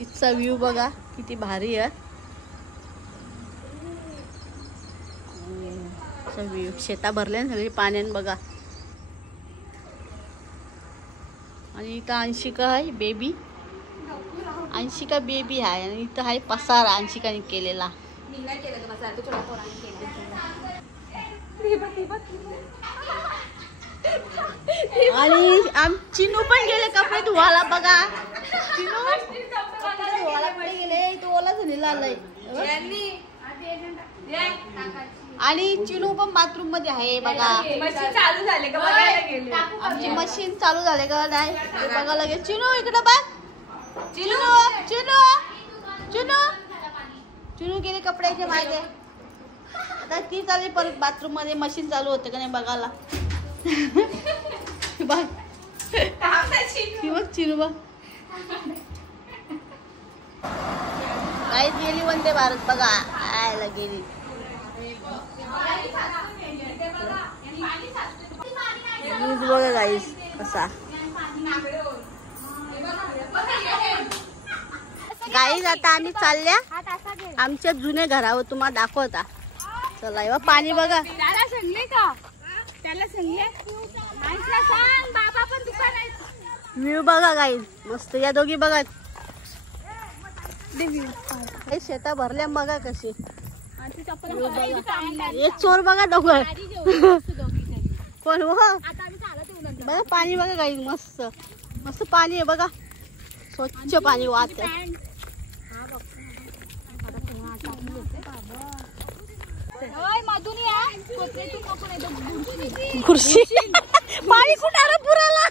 इथचा view बघा किती भारी आहे. व्ह्यू शेता भरले ना सगळी पाण्याने बघा. आणि इथं अंशिका आहे बेबी. अंशिका बेबी आहे आणि इथं आहे पसारा अंशिकाने केलेला. आणि चिनू पण गेले कपडे धुवायला बघा. चिनू कपडे धुवायला कुठे गेले? तो ओला झालेला आलाय. आणि चिनू पण बाथरूम मध्ये आहे बघा. आमची मशीन चालू झाले का नाही बघा लगेच. चिनू इकडे बघ. चिनू चिनू चिनू चिनू गेले कपड्याचे मागे. आता ती चालली परत बाथरूम मध्ये. मशीन चालू होते का नाही बघायला. बघ चिनू बघ. काहीच गेली वंदे भारत बघा. आयला गेली. बघा गाईस कसा. गाईस आता आम्ही चालल्या आमच्या जुन्या घरावर तुम्हाला दाखवता. चला एव्हा पाणी बघा. त्याला सांगले का? त्याला सांगले सांग बाबा पण दुकान आहे. व्ह्यू बघा गाईस मस्त. या दोघी बघा शेता भरल्या बघा कशी. एक चोर बघा दोघं कोण हो. बघा पाणी बघा गाईस मस्त मस्त पाणी आहे बघा. स्वच्छ पाणी वाहत आहे. खुर्शी पाणी कुठे आलं पुराला.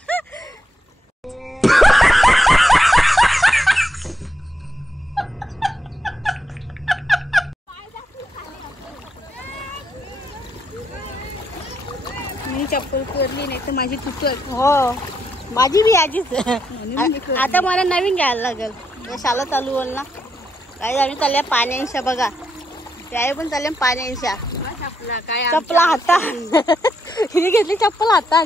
मी चप्पल कोरली नाही तर माझी तुटल. हो माझी बी आजीच. आता मला नवीन घ्यायला लागेल. शाला चालू होईल ना. काही आम्ही चालल्या पाण्याशा बघा. त्याही पण चालल्या पाण्याशा. चपला हातात हिने घेतली चप्पल हातात.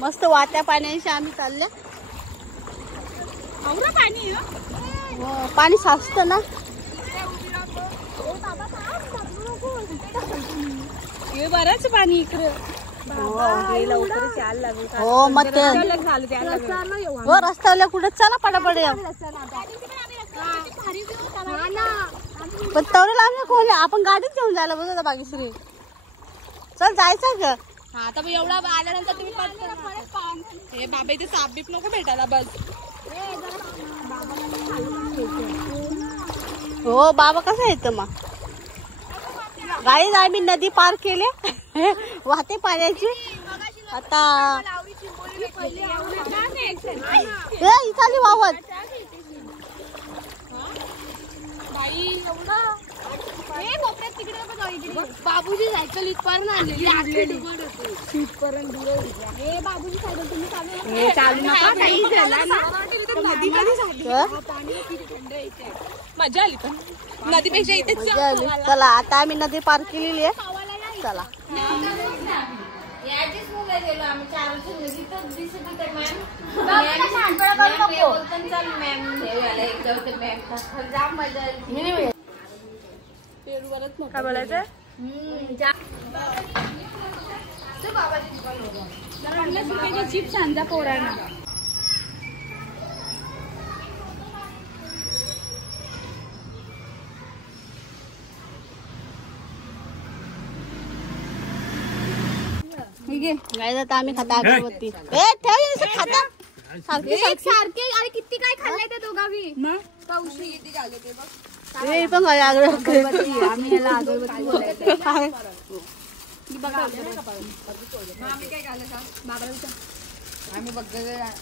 मस्त वाट्या पाण्याशा आम्ही चालल्या. पाणी पाणी साचत ना. बरंच पाणी इकडे. हो मग ते हो रस्त्यावर कुठे चला पटापट. पण तवरेला आम्ही खोले आपण गाडीत घेऊन जायला बघा बागेश्री. चल जायचं ग. आता एवढा आल्यानंतर तुम्ही हे बाबा इथे साप बीप नको भेटायला बस. हो बाबा कसं येतं मग. गाडीत आम्ही नदी पार केले वाहते पाण्याची. आता इथाली वावत बाबूजी सायकल इथपर्यंत आणलेली. बाबूजी सायकल तुम्ही चालू नका. मजा आली पण नदीपेक्षा इथेच. चला आता आम्ही नदी पार केलेली आहे. चला काय बोलायचं. चिप्स आणजा पोरांना. आता आम्ही खाता अगरबत्ती. खाता सारखे अरे किती काय खाल्लंय ते दोघांनी. पाऊशी किती झाले ते बघ. पण अगरबत्ती आम्ही याला अगरबत्ती बोलायचं.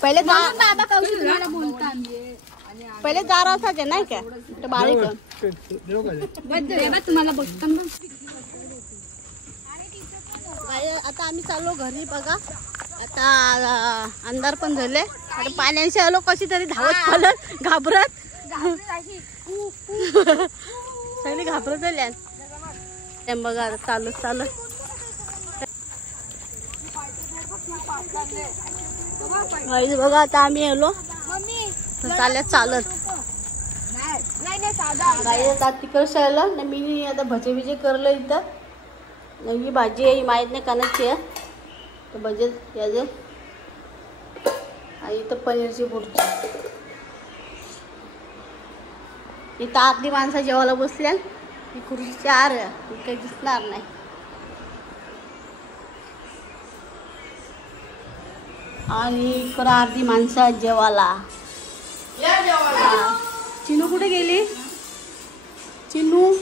पहिले बाबा कौशी तुम्हाला बोलतात. पहिले दार असायचे नाही का बारीक. तुम्हाला बघता आता आम्ही चाललो घरी बघा. आता अंधार पण झाले. आता पाण्याशी आलो कशी तरी धावत पडत घाबरत. सगळी घाबरत झाल्या बघा. चालू चालू बघा. आता आम्ही आलो चालल्या चालत गाई आता तिकडे शाळेला ना मी आता भजे बिजे करलं इथं ही भाजी आहे ही माहीत नाही कानाची आहे तर भजे याचे आणि इथं पनीरची बुर्जी इथं आतली माणसं जेवायला बसल्या ही खुर्ची 4 आहे काही दिसणार नाही आणि इकडं अर्धी माणसं जेवायला चिनू कुठे गेली चिनू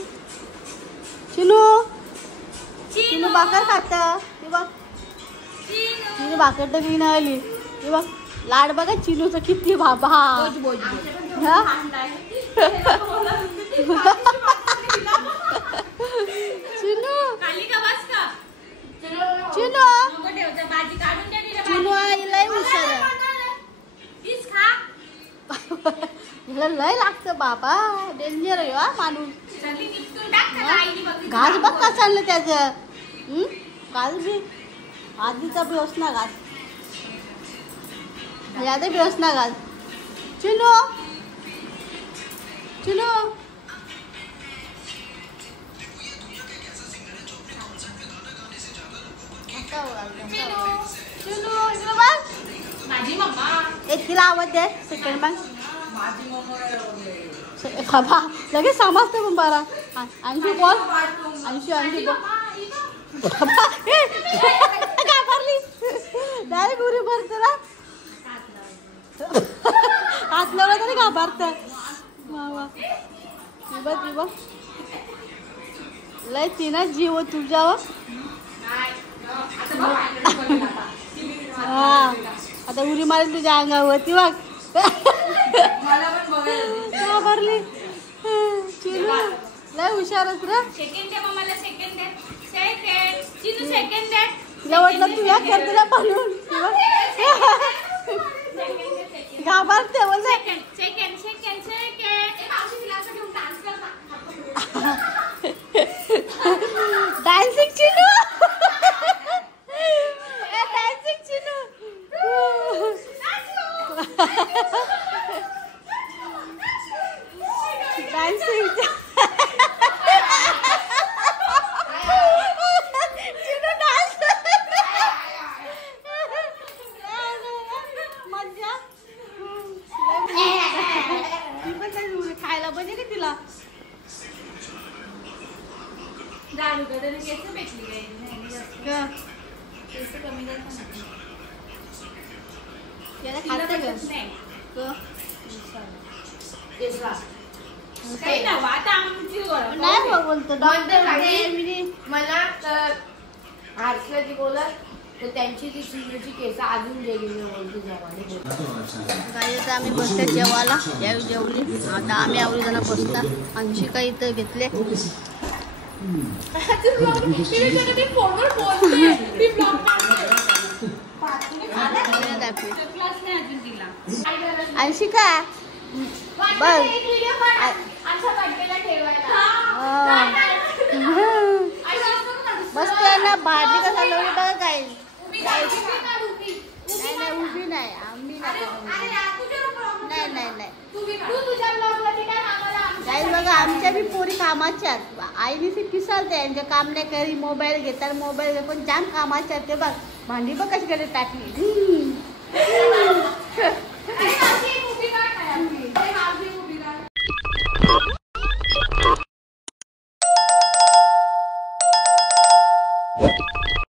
चिनू चिनू भाकर खात ती बघ चिनू भाकर तर घेऊन आली ती बघ लाड बघा चिनूचं किती बाबा चिनू चिनू चिनू लय हुशार हिला लय लागतं बाबा डेंजर आहे हा माणूस घास बघ का चाललं त्याचं घास बी आधीचा बेवस ना घास यादे बेवस ना घास चिनू चिनू चिनू इकडे बघ माझी मम्मा एक तिला आवाज दे सेकंड मग बाबा लगेच समजते पण बरा अंशू बोल अंशू अंशू बोल घाबरली डायरेक्ट उरी भरते ना हात लावला तरी घाबरत बघ लय तिनं जीव तुझ्यावर हा आता उरी मारेल तुझ्या अंगावरती बघ घाबरली चिनू लय हुशारच रे सेकंड दे मम्माला सेकंड दे सेकंड चिनू सेकंड दे तिला वाटलं तू या करतेला बनवून घाबरते बोलते सेकंड सेकंड सेकंड सेकंड ए मावशी तिला असं घेऊन डान्स कर dancing Chinu dancing Chinu dancing Chinu dance मज्जा खायला पाहिजे का तिला दारू कडे केस भेटली काय केस कमी जास्त त्याला खातं का काही ना आता आमची नाही बोलतो डॉक्टर मला तर आरशाची बोलत तर त्यांची ती चिन्हची केस अजून गेलेली बोलतो काही तर आम्ही बसते जेवायला यावेळी जेवली आता आम्ही आवडी जण बसता अंशी काही इथं घेतले अंशी का बघ मस्त आहे ना भाजी कसा लावली बघा काय नाही उभी नाही आम्ही नाही गाईज बघा आमच्या बी पोरी कामाच्या आईने ती पिसालते यांच्या काम नाही करी मोबाईल घेतात मोबाईल पण जाम कामाच्या ते बघ भांडी बघ कशी कडे टाकली